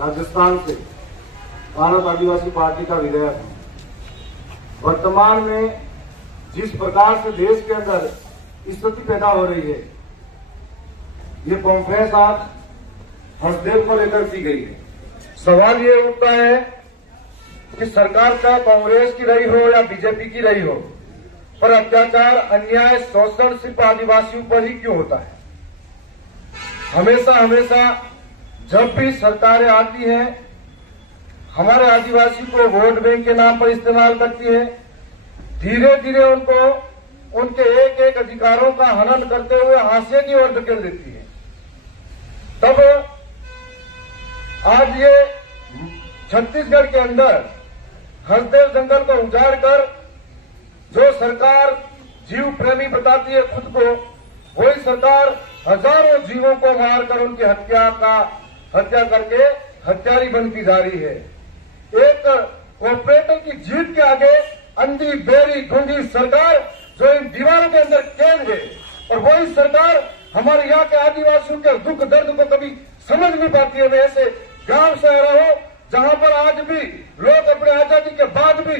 राजस्थान से भारत आदिवासी पार्टी का विधायक हूं। वर्तमान में जिस प्रकार से देश के अंदर स्थिति पैदा हो रही है, ये कॉन्फ्रेंस आज हसदेव को लेकर की गई है। सवाल ये उठता है कि सरकार का कांग्रेस की रही हो या बीजेपी की रही हो, पर अत्याचार, अन्याय, शोषण सिर्फ आदिवासियों पर ही क्यों होता है? हमेशा जब भी सरकारें आती हैं, हमारे आदिवासी को वोट बैंक के नाम पर इस्तेमाल करती है। धीरे धीरे उनको उनके एक एक अधिकारों का हनन करते हुए हाशिए की ओर धकेल देती है। तब आज ये छत्तीसगढ़ के अंदर हसदेव जंगल को उजाड़ कर जो सरकार जीव प्रेमी बताती है खुद को, वही सरकार हजारों जीवों को मारकर उनकी हत्या करके हत्यारी बनती जा रही है। एक कॉर्पोरेटर की जीत के आगे अंधी, बेरी, गूंगी सरकार जो इन दीवारों के अंदर कैद है, और वही सरकार हमारे यहाँ के आदिवासियों के दुख दर्द को कभी समझ नहीं पाती है। मैं ऐसे गांव से रहा हूं जहां पर आज भी लोग अपने आजादी के बाद भी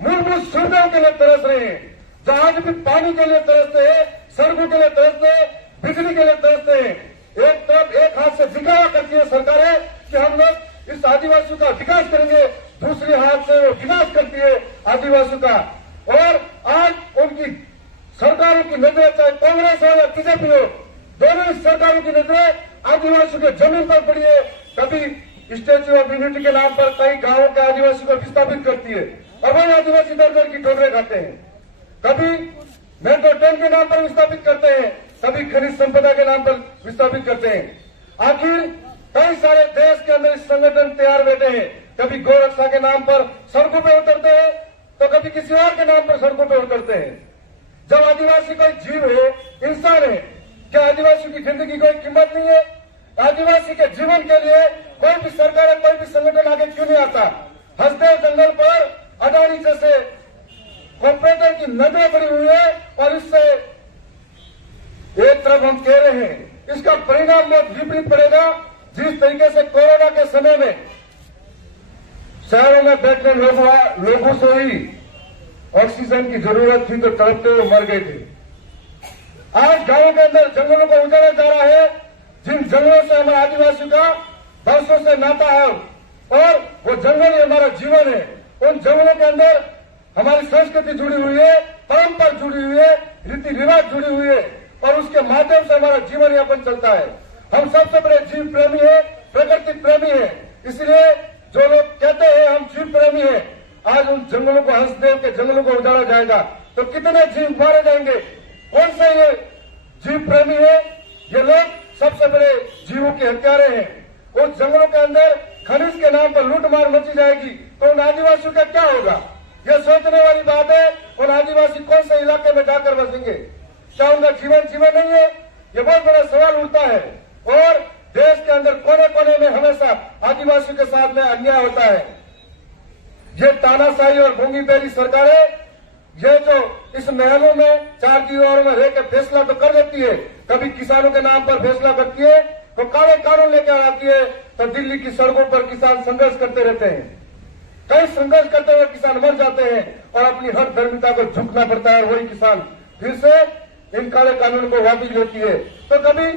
मूलभूत सुविधाओं के लिए तरस रहे हैं, जहां आज भी पानी के लिए तरसते हैं, सड़कों के लिए तरसते हैं, बिजली के लिए तरसते हैं। एक तरफ एक हाथ से दिखावा करती है सरकारें कि हम लोग इस आदिवासियों का विकास करेंगे, दूसरे हाथ से वो विनाश करती है आदिवासियों का। और आज उनकी सरकारों की नजरें, चाहे कांग्रेस हो या बीजेपी हो, दोनों सरकारों की नजरें आदिवासियों के जमीन पर पड़ी है। कभी स्टैच्यू ऑफ यूनिटी के नाम पर कई गांवों के आदिवासी को विस्थापित करती है और वही आदिवासी दर दर की ठोकरें खाते हैं। कभी मेट्रो ट्रेन के नाम पर विस्थापित करते हैं, कभी खनिज संपदा के नाम पर विस्थापित करते हैं। आखिर कई सारे देश के अंदर संगठन तैयार बैठे हैं, कभी गोरक्षा के नाम पर सड़कों पर उतरते हैं तो कभी किसी और के नाम पर सड़कों पर उतरते हैं। जब आदिवासी कोई जीव है, इंसान है, क्या आदिवासी की जिंदगी कोई कीमत नहीं है? आदिवासी के जीवन के लिए कोई भी सरकार, कोई भी संगठन आगे क्यों नहीं आता? हसदेव जंगल पर अडानी जैसे कॉर्पोरेटर की नजरें पड़ी हुई है, और इससे एक तरफ हम कह रहे हैं इसका परिणाम बहुत विपरीत पड़ेगा। जिस तरीके से कोरोना के समय में शहरों में बैठने लोगों से ही ऑक्सीजन की जरूरत थी तो तड़पते हुए मर गए थे। आज गांवों के अंदर जंगलों को उजाड़ा जा रहा है, जिन जंगलों से हमारे आदिवासियों का वर्षों से नाता है, और वो जंगल ही हमारा जीवन है। उन जंगलों के अंदर हमारी संस्कृति जुड़ी हुई है, परंपरा जुड़ी हुई है, रीति रिवाज जुड़ी हुई है, और उसके माध्यम से हमारा जीवन यापन चलता है। हम सबसे बड़े जीव प्रेमी है, प्रकृति प्रेमी है। इसलिए जो लोग कहते हैं हम जीव प्रेमी है, आज उन जंगलों को, हसदेव के जंगलों को उजाड़ा जाएगा तो कितने जीव मारे जाएंगे? कौन से ये जीव प्रेमी है? ये लोग सबसे बड़े जीवों के हत्यारे हैं। उस जंगलों के अंदर खनिज के नाम पर लूटमार मची जाएगी तो उन आदिवासियों का क्या होगा? ये सोचने वाली बात है। उन आदिवासी कौन से इलाके में जाकर बसेंगे? क्या उनका जीवन नहीं है? ये बहुत बड़ा सवाल उठता है। और देश के अंदर कोने कोने में हमेशा आदिवासियों के साथ में अन्याय होता है। ये तानाशाही और गूंगी बेरी सरकारें, ये जो इस महलों में चार दीवारों में रह के फैसला तो कर देती है, कभी किसानों के नाम पर फैसला करती है तो काले कानून लेकर आती है, तो दिल्ली की सड़कों पर किसान संघर्ष करते रहते हैं। कई संघर्ष करते हुए किसान मर जाते हैं और अपनी हर धर्मिता को झुकना पड़ता है, और वही किसान फिर से इन काले कानून को वापस लेती है। तो कभी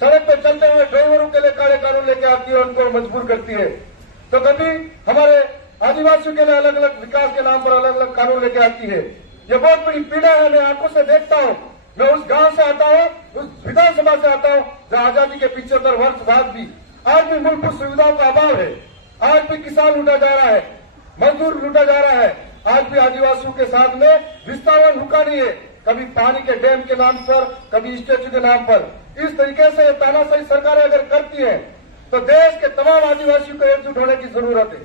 सड़क पे चलते हुए ड्राइवरों के लिए काले कानून लेके आती है, उनको मजबूर करती है। तो कभी हमारे आदिवासियों के लिए अलग अलग विकास के नाम पर अलग अलग कानून लेके आती है। ये बहुत बड़ी पीड़ा है। मैं आंखों से देखता हूँ। मैं उस गांव से आता हूँ, उस विधानसभा से आता हूँ जहाँ आजादी के 75 वर्ष बाद भी आज भी मूलभूत सुविधाओं का अभाव है। आज भी किसान लूटा जा रहा है, मजदूर लूटा जा रहा है। आज भी आदिवासियों के साथ में विस्थापन रुका नहीं है, कभी पानी के डैम के नाम पर, कभी स्टैच्यू के नाम पर। इस तरीके से तानाशाही सरकारें अगर करती है तो देश के तमाम आदिवासियों को एकजुट होने की जरूरत है।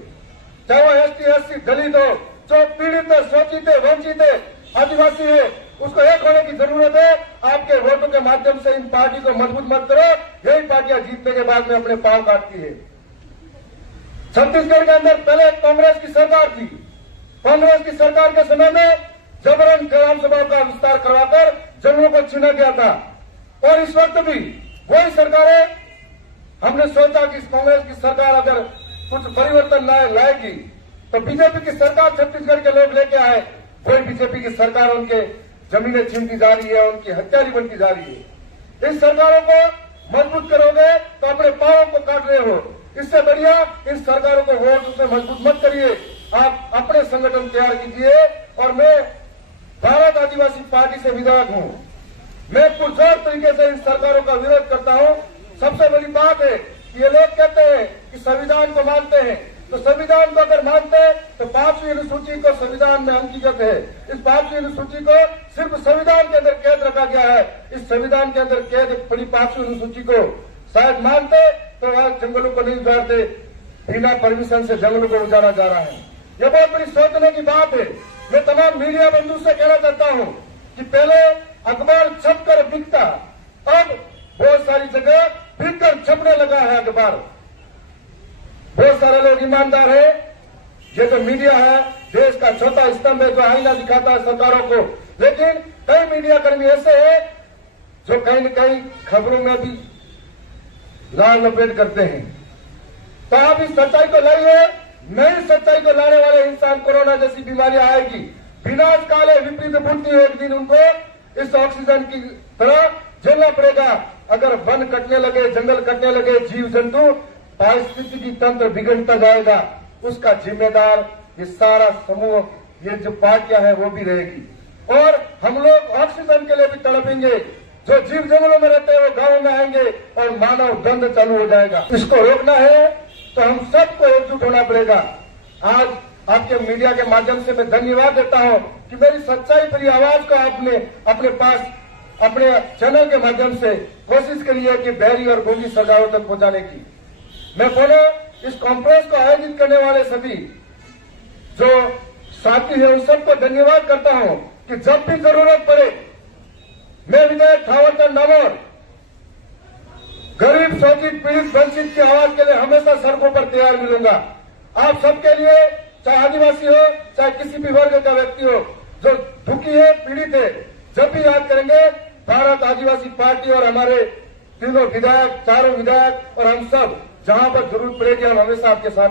चाहे वो एसटी, एससी, दलित हो, जो पीड़ित है, शोषित है, वंचित है, आदिवासी है, उसको एक होने की जरूरत है। आपके वोटों के माध्यम से इन पार्टी को मजबूत मत करो। यही पार्टियां जीतने के बाद में अपने पांव काटती है। छत्तीसगढ़ के अंदर पहले कांग्रेस की सरकार थी। कांग्रेस की सरकार के समय में जबरन ग्राम सभा का विस्तार करवाकर जंगलों को छीना गया था, और इस वक्त भी वही सरकारें, हमने सोचा कि इस कांग्रेस की सरकार अगर कुछ परिवर्तन लाएगी तो बीजेपी की सरकार छत्तीसगढ़ के लोग लेके आए, वही बीजेपी की सरकार उनके जमीनें छीनती जा रही है, उनकी हत्यारी बनती जा रही है। इन सरकारों को मजबूत करोगे तो अपने पांवों को काट रहे हो। इससे बढ़िया इन सरकारों को वोट से मजबूत मत करिए, आप अपने संगठन तैयार कीजिए। और मैं भारत आदिवासी पार्टी से विधायक हूं, मैं पुरजोर तरीके से इन सरकारों का विरोध करता हूं। सबसे बड़ी बात है कि ये लोग कहते हैं कि संविधान को मानते हैं, तो संविधान को अगर मानते हैं तो 5वीं अनुसूची को संविधान में अंगीकृत है। इस 5वीं अनुसूची को सिर्फ संविधान के अंदर कैद रखा गया है। इस संविधान के अंदर कैद पड़ी 5वीं अनुसूची को शायद मानते तो आज जंगलों को नहीं उजाड़ते, बिना परमिशन से जंगलों को उजाड़ा जा रहा है। यह बहुत बड़ी सोचने की बात है। मैं तमाम मीडिया बंधु से कहना चाहता हूं कि पहले अखबार छपकर बिकता, अब बहुत सारी जगह बिककर छपने लगा है अखबार। बहुत सारे लोग ईमानदार है। ये जो मीडिया है देश का चौथा स्तंभ है, जो आईना दिखाता है सरकारों को। लेकिन कई मीडिया कर्मी ऐसे हैं जो कहीं न कहीं खबरों में भी लाल लपेट करते हैं। तो आप इस सच्चाई को लाइए। नई सच्चाई को लाने वाले इंसान कोरोना जैसी बीमारियां आएगी। विनाश काले विपरीत बुद्धि, एक दिन उनको इस ऑक्सीजन की तरह झेलना पड़ेगा। अगर वन कटने लगे, जंगल कटने लगे, जीव जंतु, पारिस्थितिकी तंत्र बिगड़ता जाएगा। उसका जिम्मेदार ये सारा समूह, ये जो पार्टियां हैं वो भी रहेगी। और हम लोग ऑक्सीजन के लिए भी तड़पेंगे। जो जीव जंगलों में रहते हैं वो गांवों में आएंगे और मानव द्वंद चालू हो जाएगा। इसको रोकना है तो हम सबको एकजुट होना पड़ेगा। आज आपके मीडिया के माध्यम से मैं धन्यवाद देता हूं कि मेरी सच्चाई भरी आवाज को आपने अपने पास अपने चैनल के माध्यम से कोशिश करी है कि बहरी और गूंगी सरकारों तक पहुंचाने की। मैं बोलो इस कॉन्फ्रेंस को आयोजित करने वाले सभी जो साथी हैं उन सबको धन्यवाद करता हूं कि जब भी जरूरत पड़े मैं विधायक थावरचंद नामोर गरीब, शोषित, पीड़ित, वंचित की आवाज के लिए हमेशा सड़कों पर तैयार मिलूंगा। आप सबके लिए, चाहे आदिवासी हो चाहे किसी भी वर्ग का व्यक्ति हो जो दुखी है, पीड़ित है, जब भी याद करेंगे भारत आदिवासी पार्टी और हमारे तीनों विधायक, चारों विधायक और हम सब जहां पर जरूरत पड़ेगी हम हमेशा आपके साथ